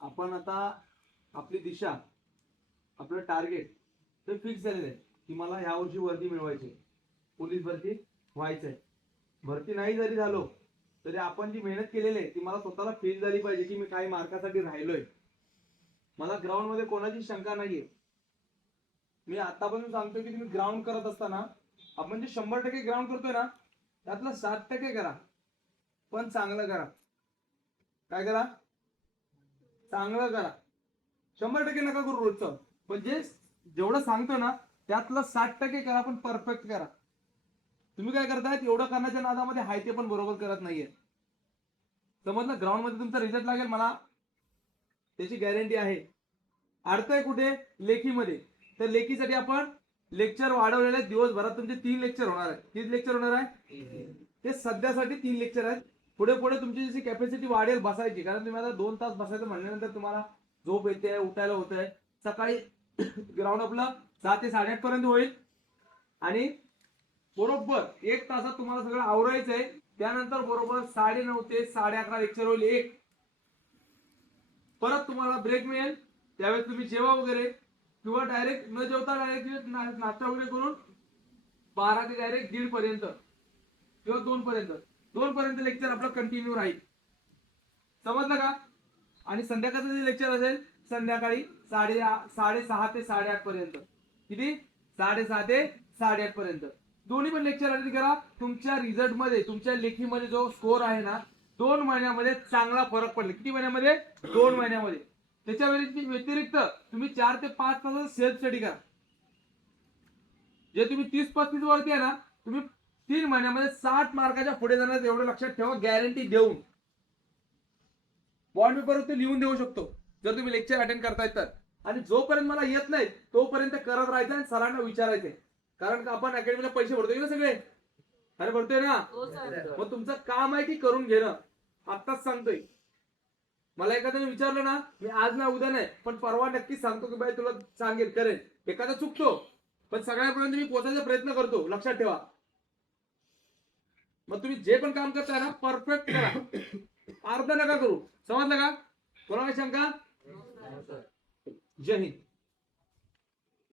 आपण आता आपली दिशा, आपलं टार्गेट ते फिक्स झालेलं आहे की मला ह्या वर्षी वर्दी मिळवायची, पोलीस भरती व्हायचंय. भरती नाही जरी झालो तरी आपण जी मेहनत केलेली आहे ती मला स्वतःला फील झाली पाहिजे की मी काही मार्कासाठी राहिलोय. मला ग्राउंड मध्ये कोणाची शंका नाहीये. मी आतापासून सांगतोय की तुम्ही ग्राउंड करत असताना आपण जे 100% ग्राउंड करतोय ना त्यातलं 7% करा, पण चांगलं करा. काय करा? चांगलं करा. 100% नका करू रोजचं, पण जे जेवढं सांगतो ना त्यातलं 60% करा, पण परफेक्ट करा. तुम्ही काय करताय? एवढं करण्याच्या नादामध्ये हाय ते पण बरोबर करत नाहीये. समजलं? ग्राउंड मध्ये तुमचा रिझल्ट लागेल मला त्याची गॅरंटी आहे. अडतंय कुठे? लेखीमध्ये. तर लेखीसाठी आपण लेक्चर वाढवलेले आहेत. दिवसभरात तुमचे 3 लेक्चर होणार आहेत. किती लेक्चर होणार आहे? ते सध्यासाठी 3 लेक्चर आहेत. पुढे पुढे तुमची जशी कॅपॅसिटी वाढेल बसायची, कारण तुम्ही आता 2 तास बसायचं म्हणल्यानंतर तुम्हाला झोप येते, उठायला होतंय. सकाळी ग्राउंड आपलं 6 ते 8:30 पर्यंत होईल आणि बरोबर 1 तासात तुम्हाला सगळं आवरायचंय. त्यानंतर बरोबर 9:30 ते 11:30 लेक्चर होईल एक. परत तुम्हाला ब्रेक मिळेल, त्यावेळेस तुम्ही जेवा वगैरे किंवा डायरेक्ट न जेवता डायरेक्ट नाश्ता वगैरे करून 12 ते डायरेक्ट 1:30 पर्यंत किंवा 2 पर्यंत 2 पर्यंत लेक्चर आपलं कंटिन्यू राहील. समजलं का? आणि संध्याकाळचं जे लेक्चर असेल संध्याकाळी 6:30 ते 8:30 पर्यंत. किती? 6:30 ते 8:30 पर्यंत. दोन्ही पण लेक्चर अटेंड करा. तुमच्या रिझल्ट मध्ये, तुमच्या लेखीमध्ये जो स्कोर आहे ना 2 महिन्यामध्ये चांगला फरक पडला. किती महिन्यामध्ये? 2 महिन्यामध्ये. त्याच्या व्यतिरिक्त तुम्ही 4 ते 5 तास सेल्फ स्टडी करा. जे तुम्ही 30-35 वरती आहे ना, तुम्ही 3 महिन्यामध्ये 60 मार्काच्या पुढे जाणार, एवढं लक्षात ठेवा. गॅरंटी देऊन बॉन्ड पेपरवरती लिहून देऊ शकतो जर तुम्ही लेक्चर अटेंड करताय तर. आणि जोपर्यंत मला येत नाही तोपर्यंत करत राहायचं आणि सरांना विचारायचंय. कारण का आपण अकॅडमीला पैसे भरतोय ना सगळे. अरे भरतोय ना. मग तुमचं काम आहे की करून घेणं. आत्ताच सांगतोय. मला एखाद्याने विचारलं ना, मी आज ना उद्या नाही पण परवा नक्कीच सांगतो की बाई तुला सांगेल, करेल. एखादा चुकतो पण सगळ्यापर्यंत मी पोहोचायचा प्रयत्न करतो, लक्षात ठेवा. मग तुम्ही जे पण काम करताय ना परफेक्ट करा, अर्ध नका करू. समजलं का? कोणाला शंका? जय हिंद.